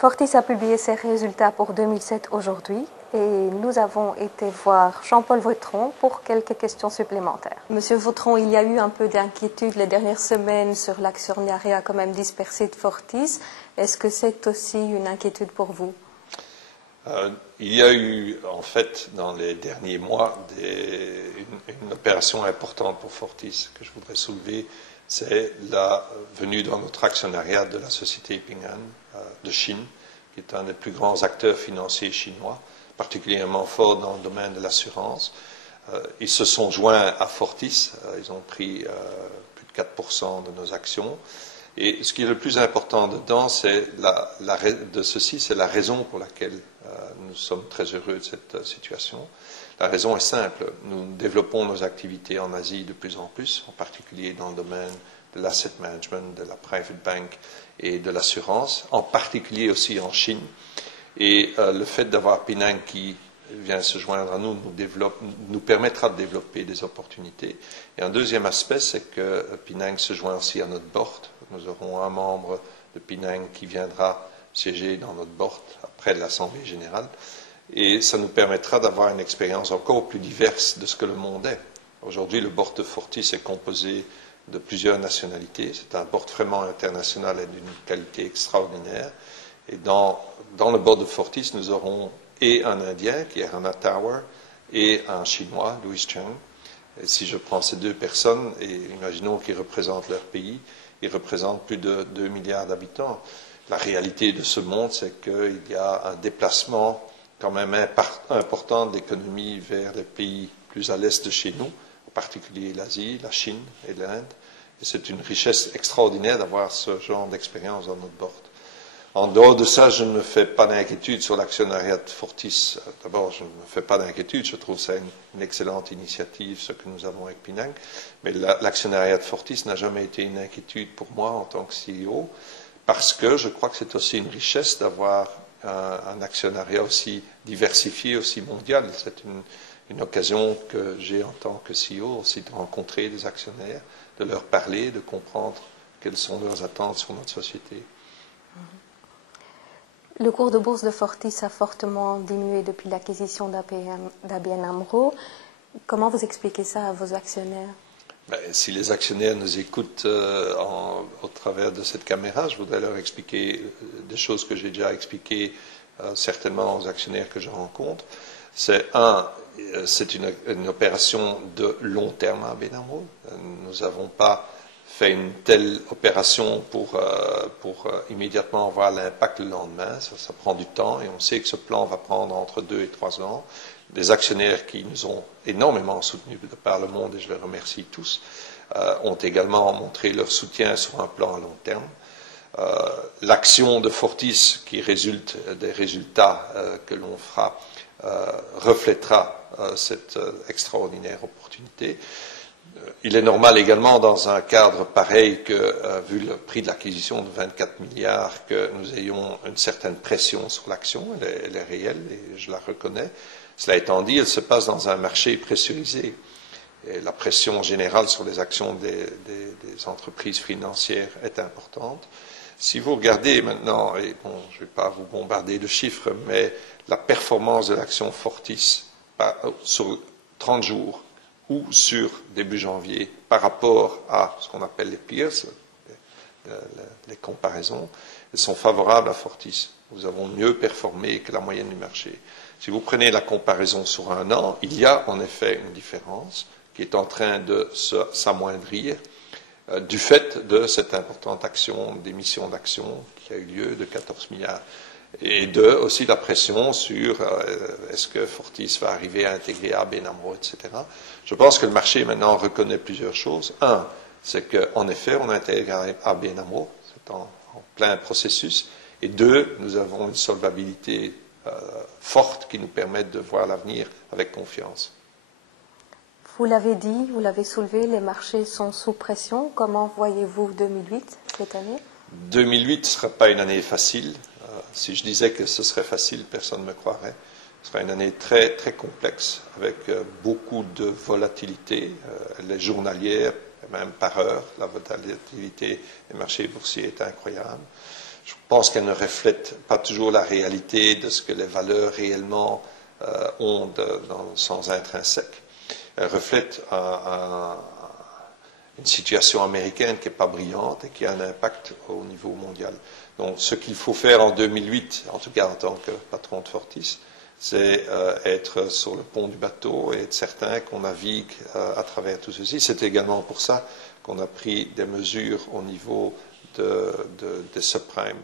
Fortis a publié ses résultats pour 2007 aujourd'hui et nous avons été voir Jean-Paul Vautron pour quelques questions supplémentaires. Monsieur Vautron, il y a eu un peu d'inquiétude les dernières semaines sur l'actionnariat quand même dispersé de Fortis. Est-ce que c'est aussi une inquiétude pour vous? Il y a eu, en fait, dans les derniers mois, une opération importante pour Fortis que je voudrais soulever. C'est la venue dans notre actionnariat de la société Ping An de Chine, qui est un des plus grands acteurs financiers chinois, particulièrement fort dans le domaine de l'assurance. Ils se sont joints à Fortis, ils ont pris plus de 4% de nos actions. Et ce qui est le plus important dedans, c'est c'est la raison pour laquelle nous sommes très heureux de cette situation. La raison est simple. Nous développons nos activités en Asie de plus en plus, en particulier dans le domaine de l'asset management, de la private bank et de l'assurance, en particulier aussi en Chine. Et le fait d'avoir Penang qui vient se joindre à nous nous permettra de développer des opportunités. Et un deuxième aspect, c'est que Penang se joint aussi à notre board. Nous aurons un membre de Penang qui viendra siéger dans notre board après l'Assemblée générale. Et ça nous permettra d'avoir une expérience encore plus diverse de ce que le monde est. Aujourd'hui, le board de Fortis est composé de plusieurs nationalités. C'est un board vraiment international et d'une qualité extraordinaire. Et dans le board de Fortis, nous aurons et un Indien, qui est Rana Tower, et un Chinois, Louis Cheng. Et si je prends ces deux personnes, et imaginons qu'ils représentent leur pays, ils représentent plus de 2 milliards d'habitants. La réalité de ce monde, c'est qu'il y a un déplacement quand même important de l'économie vers les pays plus à l'est de chez nous, en particulier l'Asie, la Chine et l'Inde. Et c'est une richesse extraordinaire d'avoir ce genre d'expérience dans notre board. En dehors de ça, je ne me fais pas d'inquiétude sur l'actionnariat de Fortis. D'abord, je ne me fais pas d'inquiétude, je trouve ça une excellente initiative, ce que nous avons avec Penang. Mais l'actionnariat de Fortis n'a jamais été une inquiétude pour moi en tant que CEO, parce que je crois que c'est aussi une richesse d'avoir un actionnariat aussi diversifié, aussi mondial. C'est une occasion que j'ai en tant que CEO aussi de rencontrer des actionnaires, de leur parler, de comprendre quelles sont leurs attentes sur notre société. Le cours de bourse de Fortis a fortement diminué depuis l'acquisition d'ABN AMRO. Comment vous expliquez ça à vos actionnaires? Si les actionnaires nous écoutent au travers de cette caméra, je voudrais leur expliquer des choses que j'ai déjà expliquées certainement aux actionnaires que je rencontre. C'est une opération de long terme à ABN AMRO. Nous n'avons pas fait une telle opération pour immédiatement voir l'impact le lendemain. Ça prend du temps et on sait que ce plan va prendre entre 2 et 3 ans. Des actionnaires qui nous ont énormément soutenus de par le monde, et je les remercie tous, ont également montré leur soutien sur un plan à long terme. L'action de Fortis, qui résulte des résultats que l'on fera, reflètera cette extraordinaire opportunité. Il est normal également, dans un cadre pareil, que, vu le prix de l'acquisition de 24 milliards, que nous ayons une certaine pression sur l'action. Elle est réelle et je la reconnais. Cela étant dit, elle se passe dans un marché pressurisé. Et la pression générale sur les actions des entreprises financières est importante. Si vous regardez maintenant, et bon, je ne vais pas vous bombarder de chiffres, mais la performance de l'action Fortis sur 30 jours ou sur début janvier par rapport à ce qu'on appelle les peers, les comparaisons, elles sont favorables à Fortis. Nous avons mieux performé que la moyenne du marché. Si vous prenez la comparaison sur un an, il y a en effet une différence qui est en train de s'amoindrir du fait de cette importante action d'émission d'actions qui a eu lieu de 14 milliards. Et aussi la pression sur est-ce que Fortis va arriver à intégrer ABN AMRO, etc. Je pense que le marché maintenant reconnaît plusieurs choses. Un, c'est qu'en effet, on intègre ABN AMRO, c'est en plein processus. Et deux, nous avons une solvabilité forte qui nous permet de voir l'avenir avec confiance. Vous l'avez dit, vous l'avez soulevé, les marchés sont sous pression. Comment voyez-vous 2008, cette année? 2008 ne sera pas une année facile. Si je disais que ce serait facile, personne ne me croirait. Ce sera une année très, très complexe, avec beaucoup de volatilité. Elle est journalière, même par heure. La volatilité des marchés boursiers est incroyable. je pense qu'elle ne reflète pas toujours la réalité de ce que les valeurs réellement ont dans le sens intrinsèque. Elle reflète une situation américaine qui n'est pas brillante et qui a un impact au niveau mondial. Donc ce qu'il faut faire en 2008, en tout cas en tant que patron de Fortis, c'est être sur le pont du bateau et être certain qu'on navigue à travers tout ceci. C'est également pour ça qu'on a pris des mesures au niveau des subprimes